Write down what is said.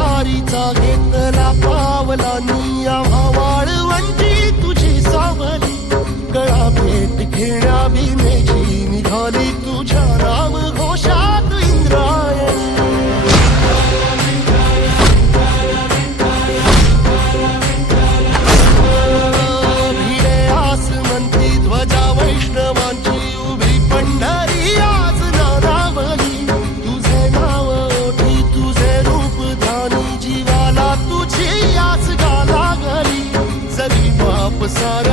वारीचा घेतला पा pasar